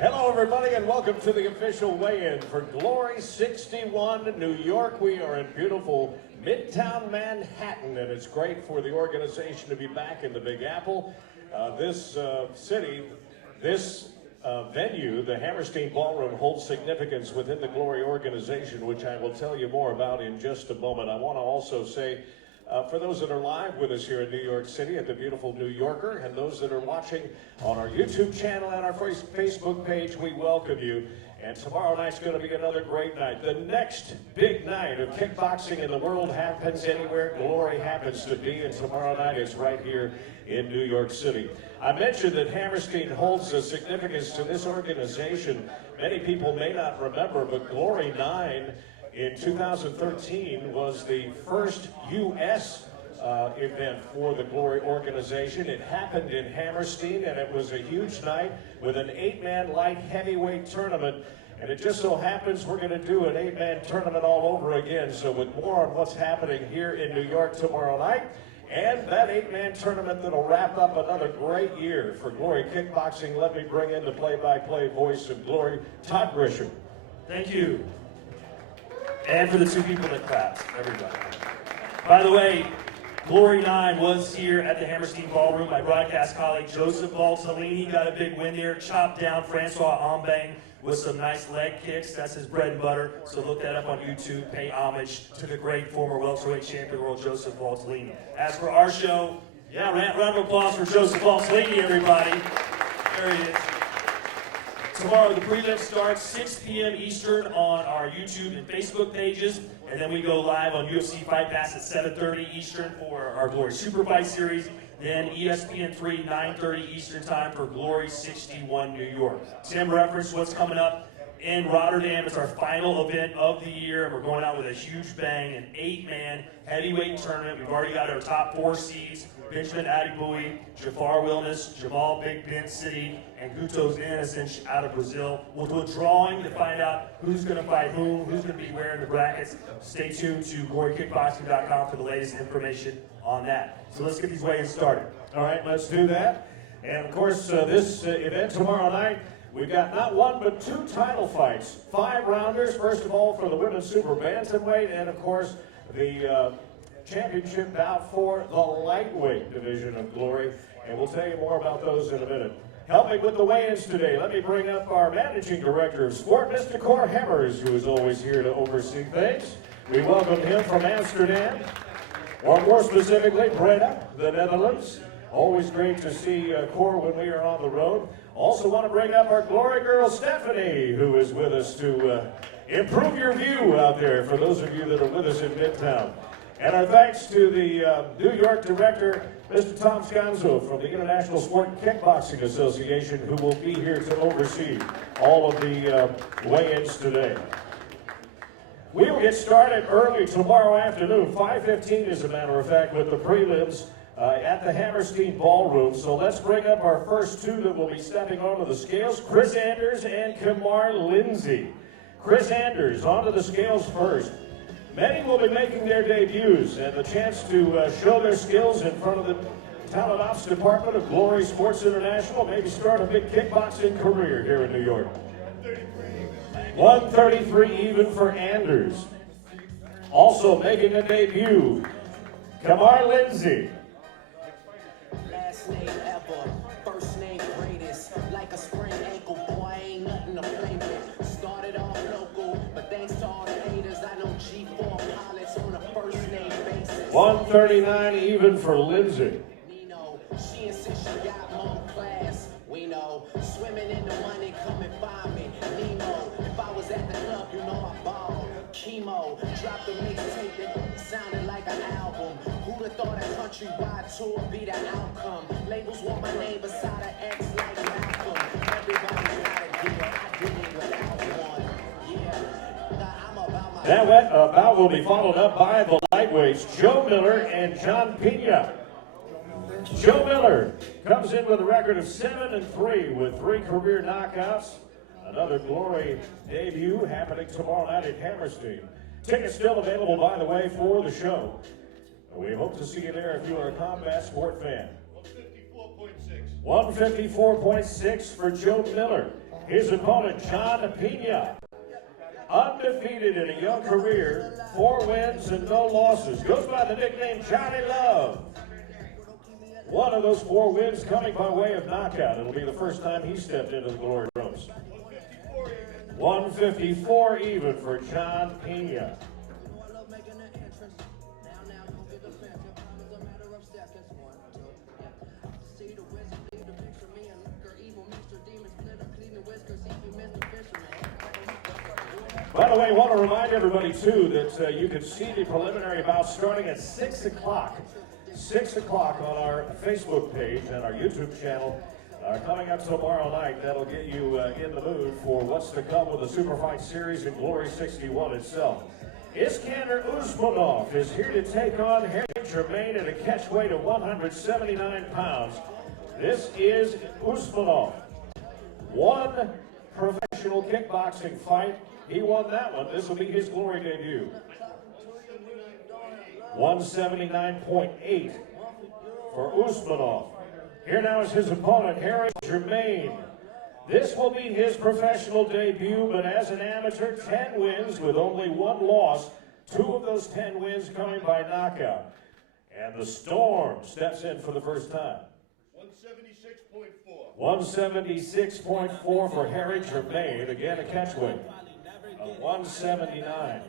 Hello, everybody, and welcome to the official weigh-in for Glory 61 New York. We are in beautiful Midtown Manhattan, and it's great for the organization to be back in the Big Apple. This venue, the Hammerstein Ballroom, holds significance within the Glory organization, which I will tell you more about in just a moment. I want to also say, for those that are live with us here in New York City at the beautiful New Yorker, and those that are watching on our YouTube channel and our Facebook page, we welcome you. And tomorrow night's going to be another great night. The next big night of kickboxing in the world happens anywhere Glory happens to be, and tomorrow night is right here in New York City. I mentioned that Hammerstein holds a significance to this organization. Many people may not remember, but Glory 9 in 2013 was the first U.S. Event for the Glory organization. It happened in Hammerstein, and it was a huge night with an 8-man light heavyweight tournament. And it just so happens we're going to do an 8-man tournament all over again. So with more on what's happening here in New York tomorrow night, and that 8-man tournament that'll wrap up another great year for Glory Kickboxing, let me bring in the play-by-play voice of Glory, Todd Grisham. Thank you. And for the two people that clapped, everybody. By the way, Glory 9 was here at the Hammerstein Ballroom. My broadcast colleague Joseph Valtellini got a big win there, chopped down Francois Ambang with some nice leg kicks. That's his bread and butter. So look that up on YouTube. Pay homage to the great former welterweight champion of the world, Joseph Valtellini. As for our show, yeah, round of applause for Joseph Valtellini, everybody. There he is. Tomorrow, the prelim starts 6 p.m. Eastern on our YouTube and Facebook pages, and then we go live on UFC Fight Pass at 7:30 Eastern for our Glory Superfight series. Then ESPN 3, 9:30 Eastern time for Glory 61 New York. Tim referenced what's coming up in Rotterdam. It's our final event of the year, and we're going out with a huge bang, an 8-man heavyweight tournament. We've already got our top 4 seeds: Benjamin Adibui, Jafar Wilness, Jamal Big Ben City, and Gutos Innocent out of Brazil. We'll do a drawing to find out who's going to fight whom, who's going to be wearing the brackets. Stay tuned to GloryKickboxing.com for the latest information on that. So let's get these weigh-ins started. All right, let's do that. And of course, this event tomorrow night, we've got not one but 2 title fights. 5-rounders, first of all, for the women's super bantamweight, and of course, the championship bout for the lightweight division of Glory. And we'll tell you more about those in a minute. Helping with the weigh-ins today, let me bring up our managing director of sport, Mr. Cor Hemmers, who is always here to oversee things. We welcome him from Amsterdam, or more specifically, Breda, the Netherlands. Always great to see Cor when we are on the road. Also want to bring up our Glory girl, Stephanie, who is with us to improve your view out there for those of you that are with us in Midtown. And our thanks to the New York director, Mr. Tom Scanzo from the International Sport Kickboxing Association, who will be here to oversee all of the weigh-ins today. We will get started early tomorrow afternoon, 5:15 as a matter of fact, with the prelims at the Hammerstein Ballroom. So let's bring up our first 2 that will be stepping onto the scales, Chris Anders and Kamar Lindsay. Chris Anders onto the scales first. Many will be making their debuts and the chance to show their skills in front of the Talent Ops Department of Glory Sports International, maybe start a big kickboxing career here in New York. 133 even for Anders. Also making a debut, Kamar Lindsay. Last name ever, first name greatest, like a sprained ankle, boy, ain't nothing to play with. Started off local, but thanks to all the haters, I know G4 pilots on a first name basis. 139 even for Lindsay. Nino, she insists she got more class. We know, swimming in the money, come and find me. Nemo, if I was at the club, you know I balled. Chemo, dropped a mixtape that sounded like an album. Who'd have thought a countrywide tour be the outcome? Labels want my name beside an X like Malcolm. Everybody's got a deal, I did it without one. Yeah, I'm about my... That bout will be followed up by the lightweights, Joe Miller and John Pina. Joe Miller comes in with a record of 7-3 with 3 career knockouts. Another Glory debut happening tomorrow night at Hammerstein. Tickets still available, by the way, for the show. We hope to see you there if you are a combat sport fan. 154.6 for Joe Miller. his opponent, John Pina. Undefeated in a young career, 4 wins and no losses. Goes by the nickname Johnny Love. One of those 4 wins coming by way of knockout. It'll be the first time he stepped into the glory ropes. 154 even for John Pina. By the way, I want to remind everybody, too, that you can see the preliminary bouts starting at 6 o'clock. 6 o'clock on our Facebook page and our YouTube channel. Coming up tomorrow night, that'll get you in the mood for what's to come with the Superfight Series and Glory 61 itself. Iskander Usmanov is here to take on Harry Germain at a catchweight of 179 pounds. This is Usmanov. One professional kickboxing fight. He won that one. This will be his glory debut. 179.8 for Usmanov. Here now is his opponent, Harry Germain. This will be his professional debut, but as an amateur, 10 wins with only 1 loss. 2 of those 10 wins coming by knockout. And the Storm steps in for the first time. 176.4. 176.4 for Harry Germain. Again, a catchweight of 179.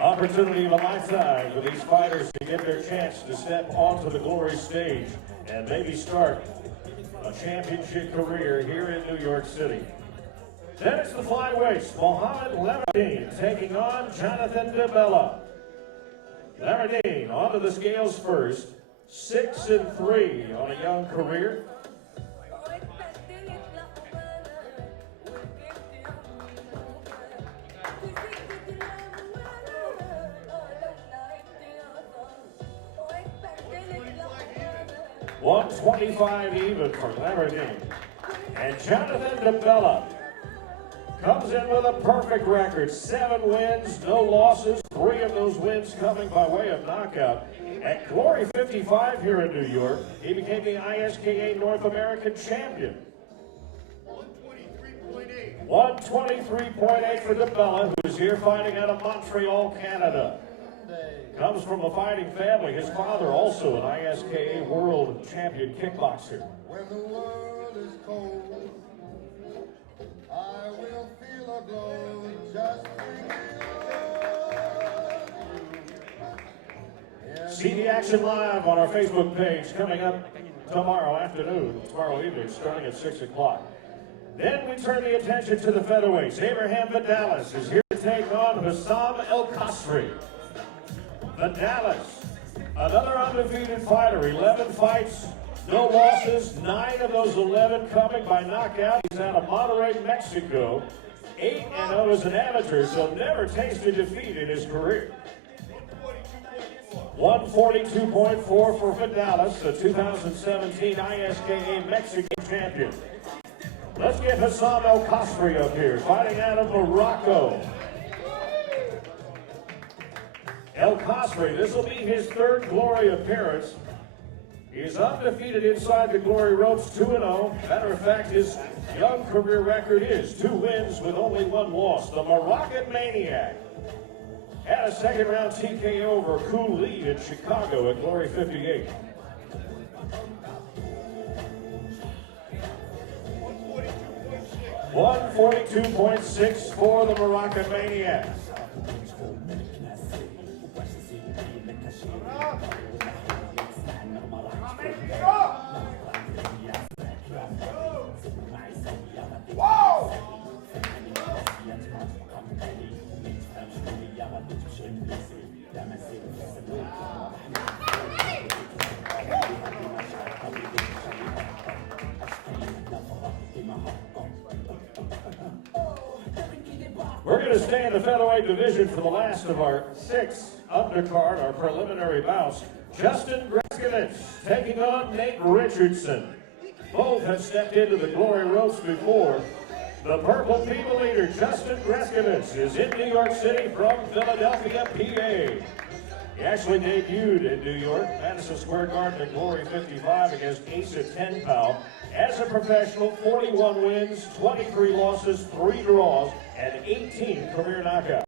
Opportunity of a lifetime for these fighters to get their chance to step onto the glory stage and maybe start a championship career here in New York City. Then it's the flyweights. Mohamed Leverdine taking on Jonathan DeBella. Leverdine onto the scales first. 6-3 on a young career. $125 even for Leverdine. And Jonathan DeBella comes in with a perfect record. 7 wins, no losses. 3 of those wins coming by way of knockout. At Glory 55 here in New York, he became the ISKA North American champion. 123.8. 123.8 for DeBella, who's here fighting out of Montreal, Canada. Comes from a fighting family. His father also an ISKA world champion kickboxer. When the world is cold, I will feel a glow just See the action live on our Facebook page coming up tomorrow evening, starting at 6 o'clock. Then we turn the attention to the featherweights. Abraham Vidalis is here to take on Hussam El Kasri. Vidalis, another undefeated fighter, 11 fights, no losses, 9 of those 11 coming by knockout. He's out of Monterrey, Mexico, 8-0 as an amateur, so never tasted defeat in his career. 142.4 for Vidalis, the 2017 ISKA Mexican champion. Let's get Hussam El Kasri up here, fighting out of Morocco. El Kasri, this will be his 3rd glory appearance. He's undefeated inside the glory ropes, 2-0. Matter of fact, his young career record is 2 wins with only 1 loss. The Moroccan Maniac had a 2nd round TKO over Cool Lee in Chicago at Glory 58. 142.6 for the Moroccan Maniac. We're going to stay in the featherweight division for the last of our 6 undercard, our preliminary bouts. Justin Greskovich taking on Nate Richardson. Both have stepped into the glory ropes before. The purple people leader, Justin Greskovich, is in New York City from Philadelphia, PA. He actually debuted in New York, Madison Square Garden at Glory 55 against Asa 10 Pal. As a professional, 41 wins, 23 losses, 3 draws, and 18 career knockouts.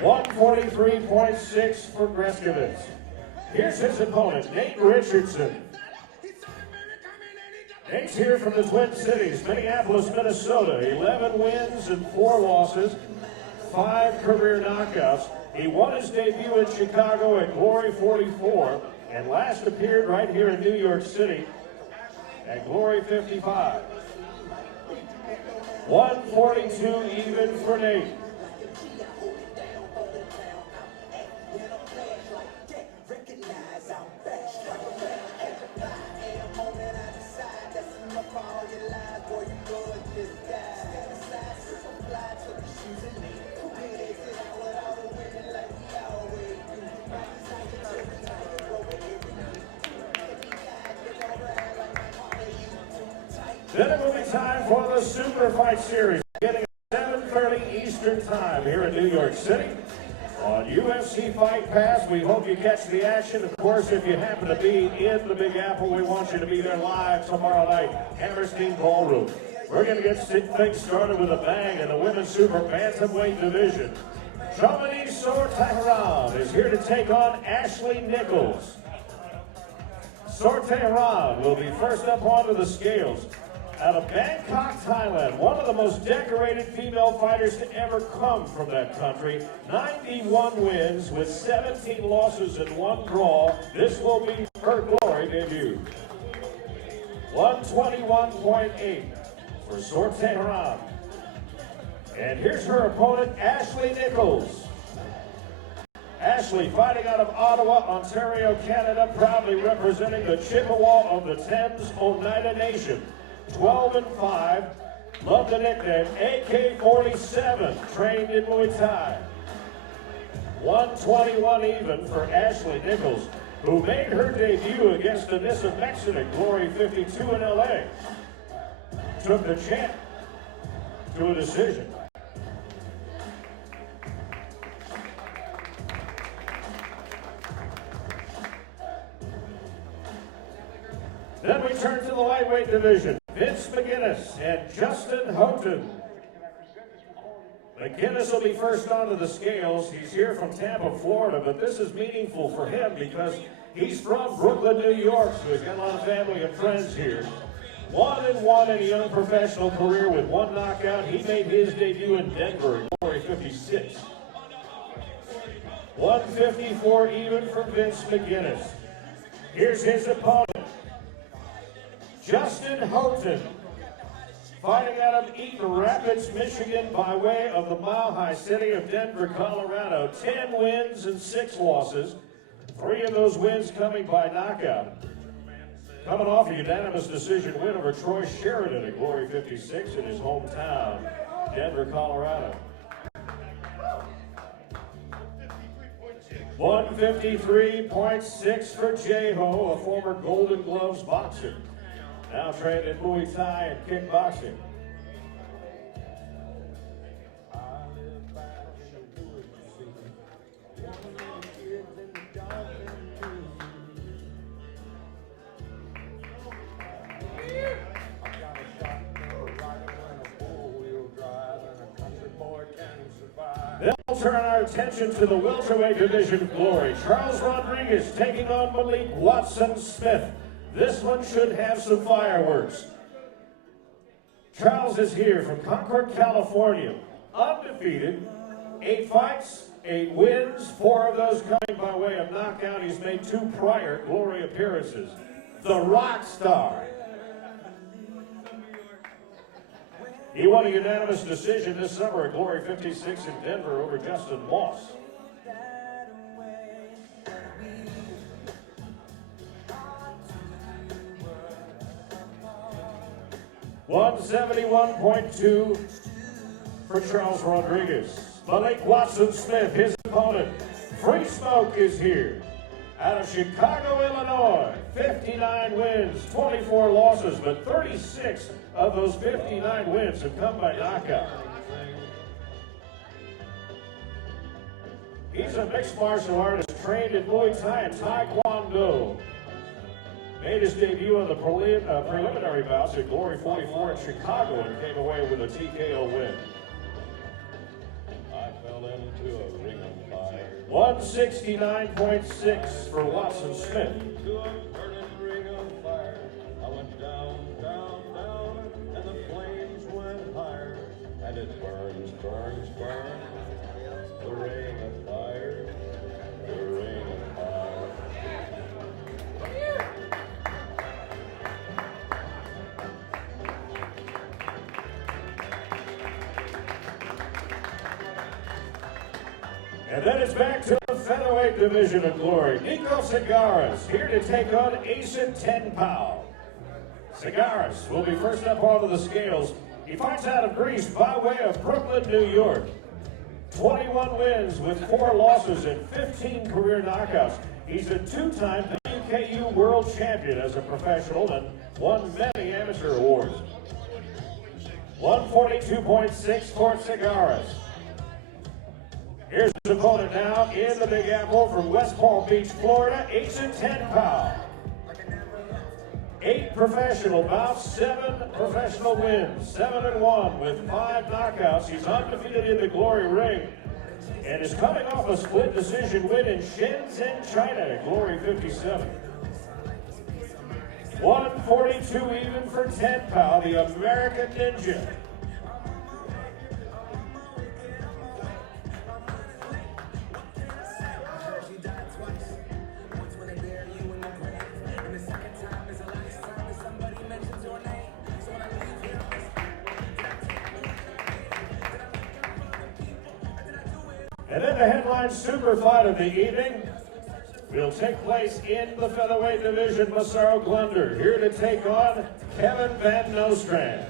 143.6 for Greskovich. Here's his opponent, Nate Richardson. Nate's here from the Twin Cities, Minneapolis, Minnesota. 11 wins and 4 losses, 5 career knockouts. He won his debut in Chicago at Glory 44 and last appeared right here in New York City at Glory 55. 142 even for Nate. Then it will be time for the Superfight series, beginning at 7:30 Eastern Time here in New York City. On UFC Fight Pass, we hope you catch the action. Of course, if you happen to be in the Big Apple, we want you to be there live tomorrow night, Hammerstein Ballroom. We're going to get things started with a bang in the women's super bantamweight division. Chamonix Sor Tehran is here to take on Ashley Nichols. Sor Tehran will be first up onto the scales. Out of Bangkok, Thailand, one of the most decorated female fighters to ever come from that country. 91 wins with 17 losses and 1 draw. This will be her Glory debut. 121.8 for Sor Tehran. And here's her opponent, Ashley Nichols. Ashley fighting out of Ottawa, Ontario, Canada, proudly representing the Chippewa of the Thames Oneida Nation. 12-5, love the nickname AK-47, trained in Muay Thai. 121 even for Ashley Nichols, who made her debut against Anissa Mexon at Glory 52 in LA. Took the champ to a decision. Then we turn to the lightweight division. Vince McGinnis and Justin Houghton. McGinnis will be first onto the scales. He's here from Tampa, Florida, but this is meaningful for him because he's from Brooklyn, New York, so he's got a lot of family and friends here. 1-1 in a young professional career with 1 knockout. He made his debut in Denver at Glory 56. 154 even for Vince McGinnis. Here's his opponent, Justin Houghton, fighting out of Eaton Rapids, Michigan, by way of the mile-high city of Denver, Colorado. 10 wins and 6 losses, 3 of those wins coming by knockout. Coming off a unanimous decision win over Troy Sheridan at Glory 56 in his hometown, Denver, Colorado. 153.6 for Jay-Ho, a former Golden Gloves boxer. Now trained in Muay Thai and kickboxing. Then we'll turn our attention to the welterweight division of Glory. Charles Rodriguez taking on Malik Watson-Smith. This one should have some fireworks. Charles is here from Concord, California. Undefeated, 8 fights, 8 wins, 4 of those coming by way of knockout. He's made 2 prior Glory appearances. The Rock Star. He won a unanimous decision this summer at Glory 56 in Denver over Justin Moss. 171.2 for Charles Rodriguez. Malik Watson-Smith, his opponent. Free Smoke is here. Out of Chicago, Illinois, 59 wins, 24 losses, but 36 of those 59 wins have come by knockout. He's a mixed martial artist trained in Muay Thai and Taekwondo. Made his debut in the preliminary bouts at Glory 44 in Chicago and came away with a TKO win. I fell into a ring of fire. 169.6 for Watson Smith. To a burning ring of fire. I went down, down, down, and the flames went higher. And it burns, burns, burns. The ring of fire. The ring of fire. And then it's back to the featherweight division of Glory. Nico Segaras here to take on Asen Tenpao. Segaras will be first up onto the scales. He fights out of Greece by way of Brooklyn, New York. 21 wins with 4 losses and 15 career knockouts. He's a 2-time WKU world champion as a professional and won many amateur awards. 142.6 for Segaras. Here's his opponent now in the Big Apple from West Palm Beach, Florida, Asen Tenpao. 8 professional bouts, 7 professional wins, 7-1 with 5 knockouts. He's undefeated in the Glory ring and is coming off a split decision win in Shenzhen, China at Glory 57. 142 even for Tenpao, the American Ninja. And then the headline Superfight of the evening will take place in the featherweight division. Massaro Glunder here to take on Kevin Van Nostrand.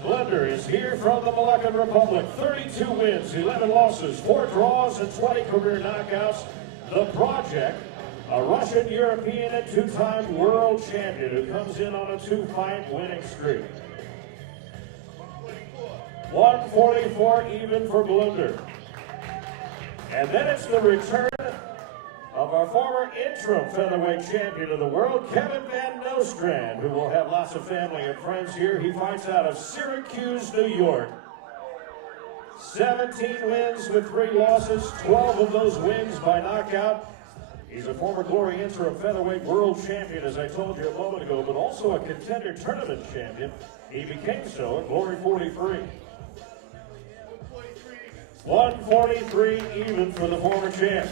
Glunder is here from the Moluccan Republic. 32 wins, 11 losses, 4 draws, and 20 career knockouts. The Project, a Russian, European, and 2-time world champion who comes in on a 2-fight winning streak. 144 even for Glunder. And then it's the return of our former interim featherweight champion of the world, Kevin Van Nostrand, who will have lots of family and friends here. He fights out of Syracuse, New York. 17 wins with 3 losses, 12 of those wins by knockout. He's a former Glory interim featherweight world champion, as I told you a moment ago, but also a contender tournament champion. He became so at Glory 43. 143 even for the former champ.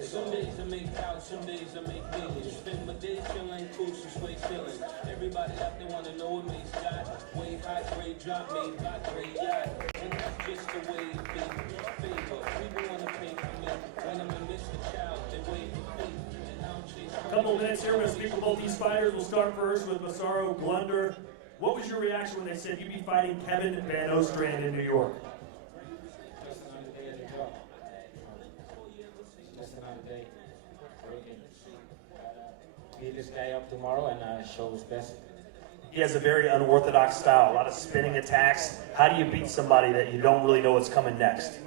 Some days I make out, some days I make millions. Spend my days feeling cool, sway feeling. Everybody out there wanna know what makes God. Wave high, grade drop, made by grade yacht. And that's just the way it be. Favor, people wanna pay for me. When I'm a Mr. Child, they wait for me. And I don't chase. A couple of minutes here, we're going to speak with both these fighters. We'll start first with Massaro Glunder. What was your reaction when they said you'd be fighting Kevin Van Nostrand in New York? Just another day at the job. Just another day. Working. Beat this guy up tomorrow and show his best. He has a very unorthodox style, a lot of spinning attacks. How do you beat somebody that you don't really know what's coming next?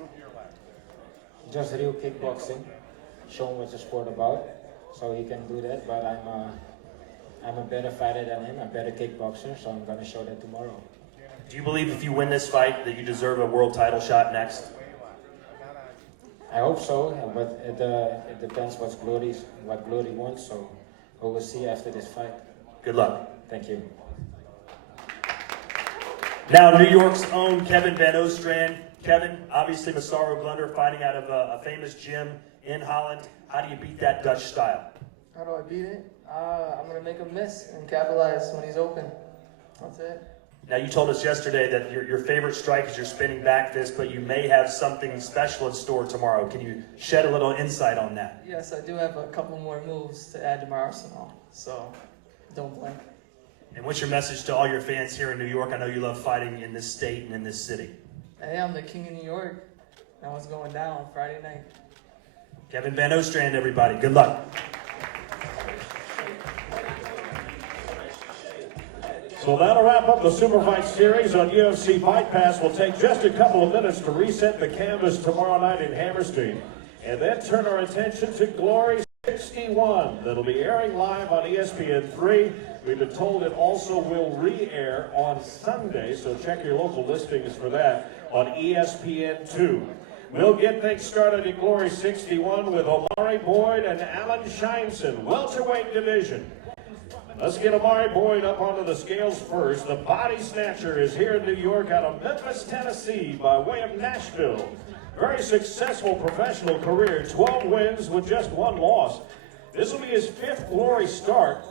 Just real kickboxing. Show him what the sport about. So he can do that, but I'm a better fighter than him, a better kickboxer, so I'm going to show that tomorrow. Do you believe if you win this fight that you deserve a world title shot next? I hope so, but it depends what Glory wants, so we will see after this fight. Good luck. Thank you. Now, New York's own Kevin Van Nostrand. Kevin, obviously Massaro Glunder fighting out of a famous gym in Holland. How do you beat that Dutch style? How do I beat it? I'm going to make him miss and capitalize when he's open. That's it. Now, you told us yesterday that your favorite strike is your spinning back fist, but you may have something special in store tomorrow. Can you shed a little insight on that? Yes, I do have a couple more moves to add to my arsenal, so don't blink. And what's your message to all your fans here in New York? I know you love fighting in this state and in this city. Hey, I'm the king of New York. Now it's going down Friday night. Kevin Van Ostrand, everybody. Good luck. So that'll wrap up the Superfight series on UFC Fight Pass. We'll take just a couple of minutes to reset the canvas tomorrow night in Hammerstein, and then turn our attention to Glory 61. That'll be airing live on ESPN3. We've been told it also will re-air on Sunday, so check your local listings for that on ESPN2. We'll get things started in Glory 61 with Omari Boyd and Alan Scheinson, welterweight division. Let's get Omari Boyd up onto the scales first. The body snatcher is here in New York out of Memphis, Tennessee, by way of Nashville. Very successful professional career, 12 wins with just 1 loss. This will be his 5th Glory start,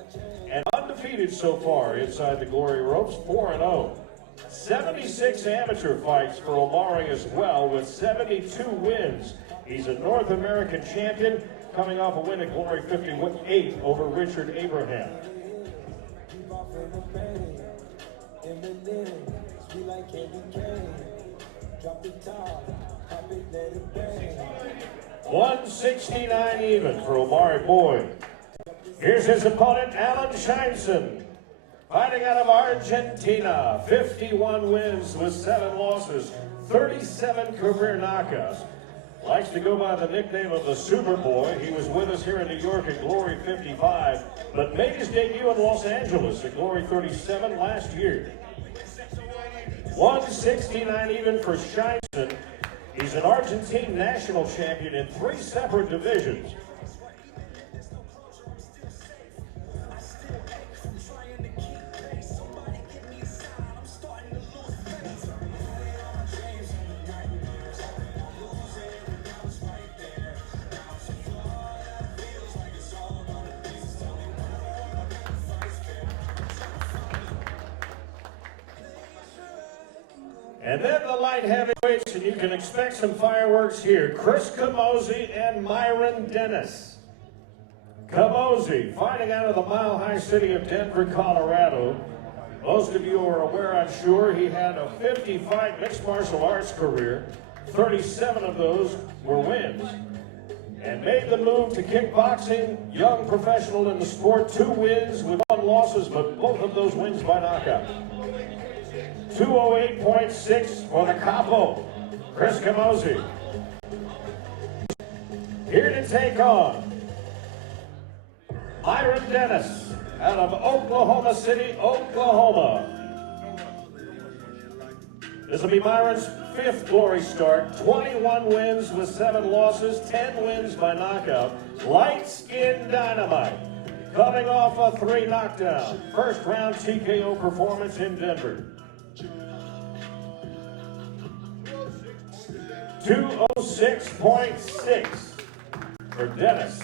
and undefeated so far inside the Glory ropes, 4-0. 76 amateur fights for Omari as well, with 72 wins. He's a North American champion, coming off a win at Glory 58 over Richard Abraham. 169 even for Omari Boyd. Here's his opponent, Alan Scheinson, fighting out of Argentina. 51 wins with 7 losses, 37 career knockouts. Likes to go by the nickname of the Superboy. He was with us here in New York at Glory 55, but made his debut in Los Angeles at Glory 37 last year. 169 even for Scheinson. He's an Argentine national champion in 3 separate divisions. And then the light heavyweights, and you can expect some fireworks here. Chris Camozzi and Myron Dennis. Camozzi fighting out of the mile-high city of Denver, Colorado. Most of you are aware, I'm sure, he had a 50-fight mixed martial arts career. 37 of those were wins. And made the move to kickboxing, young professional in the sport, 2 wins with 1 losses, but both of those wins by knockout. 208.6 for the Capo, Chris Camozzi. Here to take on Myron Dennis out of Oklahoma City, Oklahoma. This will be Myron's 5th Glory start. 21 wins with 7 losses, 10 wins by knockout. Light skin dynamite. Coming off a 3 knockdown. First round TKO performance in Denver. 206.6 for Dennis.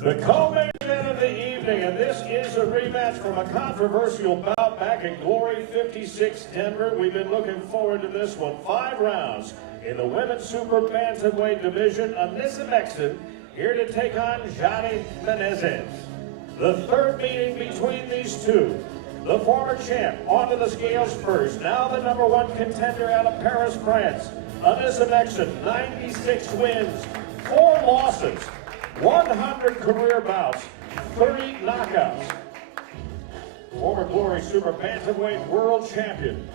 The co-main event of the evening, and this is a rematch from a controversial bout back at Glory 56 Denver. We've been looking forward to this one. 5 rounds in the women's super bantamweight division. Anissa Mexon here to take on Johnny Menezes. The 3rd meeting between these two. The former champ onto the scales first. Now the #1 contender out of Paris, France. Anissa Mexon, 96 wins, 4 losses. 100 career bouts, 30 knockouts. Former Glory Super Bantamweight World Champion.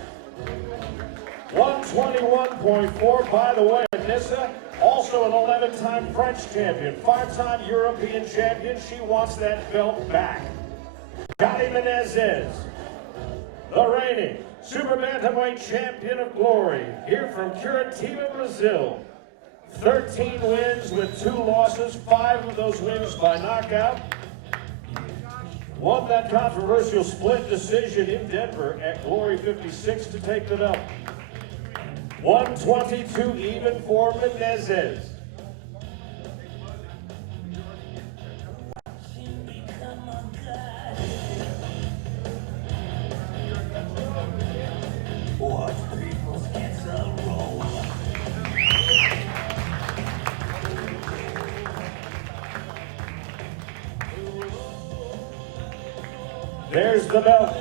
121.4, by the way, Anissa, also an 11-time French champion, 5-time European champion. She wants that belt back. Johnny Menezes, the reigning Super Bantamweight champion of Glory, here from Curitiba, Brazil. 13 wins with 2 losses, 5 of those wins by knockout. Won that controversial split decision in Denver at Glory 56 to take the belt. 122 even for Menezes. There's the belt.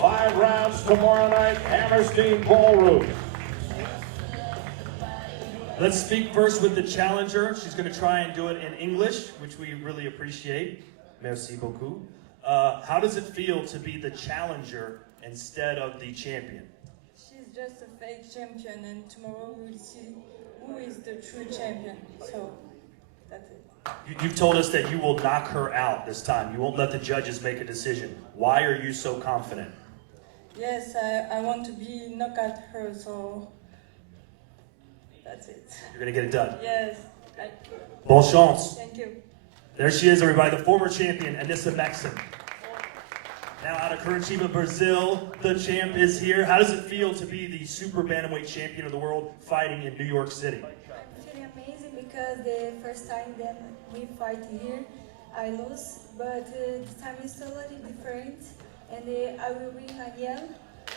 5 rounds tomorrow night, Hammerstein Ballroom. Let's speak first with the challenger. She's going to try and do it in English, which we really appreciate. Merci beaucoup. How does it feel to be the challenger instead of the champion? She's just a fake champion, and tomorrow we'll see who is the true champion. So that's it. You've told us that you will knock her out this time. You won't let the judges make a decision. Why are you so confident? Yes, I want to be knock at her, so that's it. You're going to get it done. Yes. Bon chance. Thank you. There she is, everybody, the former champion, Anissa Maxim. Now out of Curitiba, Brazil, the champ is here. How does it feel to be the super bantamweight champion of the world fighting in New York City? I'm feeling amazing because the first time then we fight here, I lose, but this time is totally different, and I will win again,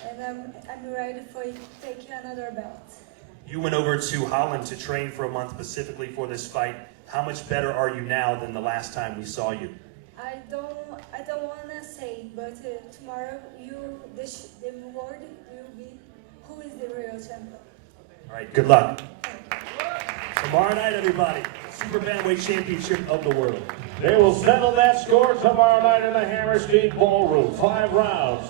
and I'm ready for take another belt. You went over to Holland to train for a month specifically for this fight. How much better are you now than the last time we saw you? I don't wanna say, but tomorrow the reward will be who is the real champion. All right, good luck. Tomorrow night, everybody, Super Bantamweight Championship of the world. They will settle that score tomorrow night in the Hammerstein Ballroom. 5 rounds.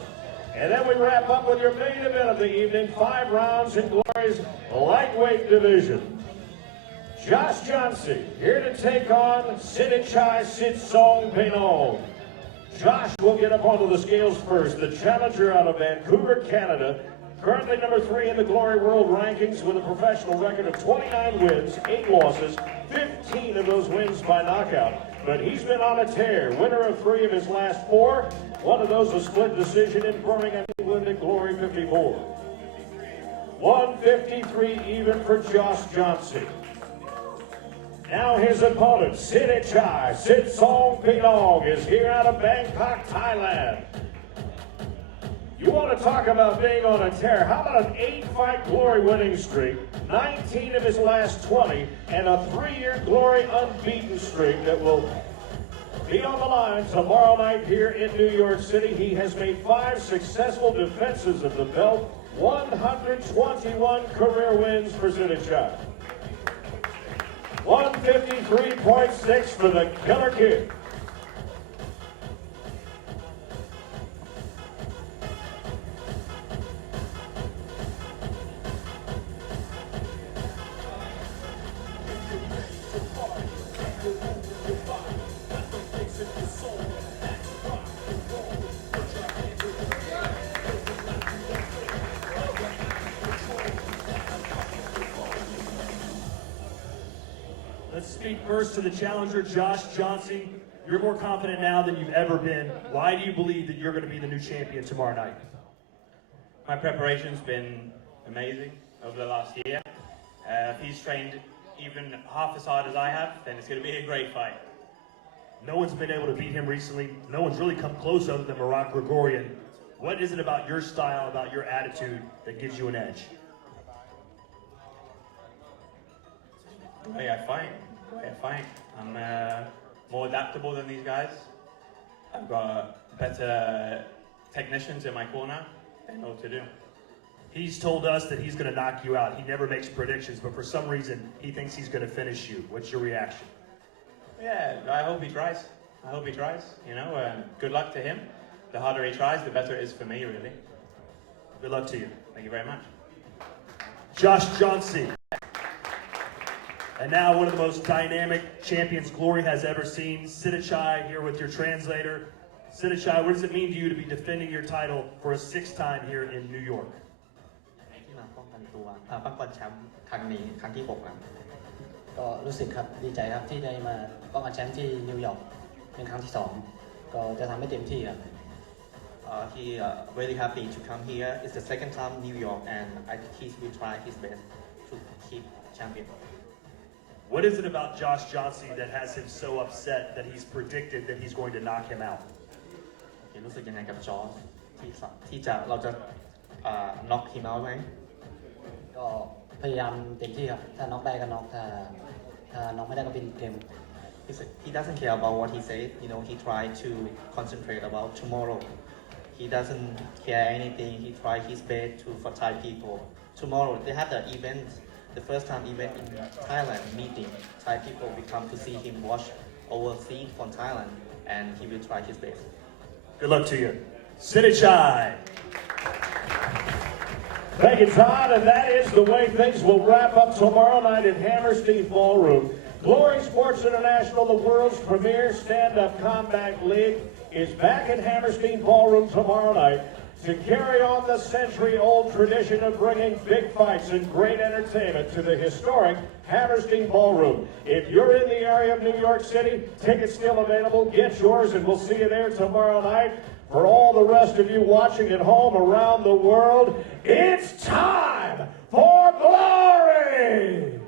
And then we wrap up with your main event of the evening. 5 rounds in Glory's lightweight division. Josh Jauncey here to take on Sitthichai Pina. Josh will get up onto the scales first. The challenger out of Vancouver, Canada. Currently number 3 in the Glory World Rankings with a professional record of 29 wins, 8 losses, 15 of those wins by knockout. But he's been on a tear, winner of 3 of his last 4. One of those a split decision in Birmingham, England at Glory 54. 153 even for Josh Jauncey. Now his opponent, Sitthichai Pina, is here out of Bangkok, Thailand. You want to talk about being on a tear? How about an 8-fight Glory winning streak, 19 of his last 20, and a 3-year Glory unbeaten streak that will be on the line tomorrow night here in New York City. He has made 5 successful defenses of the belt, 121 career wins for Sitthichai. 153.6 for the Killer Kid. Let's speak first to the challenger, Josh Jauncey. You're more confident now than you've ever been. Why do you believe that you're going to be the new champion tomorrow night? My preparation's been amazing over the last year. If he's trained even half as hard as I have, then it's going to be a great fight. No one's been able to beat him recently. No one's really come close other than Marat Grigorian. What is it about your style, about your attitude that gives you an edge? The way I fight. I'm more adaptable than these guys. I've got better technicians in my corner. They know what to do. He's told us that he's going to knock you out. He never makes predictions, but for some reason, he thinks he's going to finish you. What's your reaction? Yeah, I hope he tries. You know, good luck to him. The harder he tries, the better it is for me, really. Good luck to you. Thank you very much. Josh Jauncey. And now one of the most dynamic champions Glory has ever seen. Sitthichai here with your translator. Sitthichai, what does it mean to you to be defending your title for a 6th time here in New York? ที่มาป้องกันตัวป้องกันแชมป์ครั้งนี้ครั้งที่ 6 ครับก็รู้สึกครับดีใจครับที่ได้มาป้องกันแชมป์ที่นิวยอร์กเป็นครั้งที่ 2 ก็จะทำให้เต็มที่ครับ He really happy to come here. It's the 2nd time New York, and I think he will try his best to keep champion. What is it about Josh Jauncey that has him so upset that he's predicted that he's going to knock him out? รู้สึกยังไงกับจอร์จที่เราจะknock him out ไหม ก็พยายามเต็มที่ครับถ้าน็อกได้ก็น็อกถ้าน็อกไม่ได้ก็เป็นเกม He doesn't care about what he said. You know, he tried to concentrate about tomorrow. He doesn't care anything. He tried his best for Thai people. Tomorrow they have the event, the first time event in Thailand meeting. Thai people will come to see him watch overseas from Thailand, and he will try his best. Good luck to you. Sitthichai. Thank you, Todd, and that is the way things will wrap up tomorrow night at Hammerstein Ballroom. Glory Sports International, the world's premier stand-up combat league, is back at Hammerstein Ballroom tomorrow night to carry on the century-old tradition of bringing big fights and great entertainment to the historic Hammerstein Ballroom. If you're in the area of New York City, tickets still available. Get yours, and we'll see you there tomorrow night. For all the rest of you watching at home around the world, it's time for glory!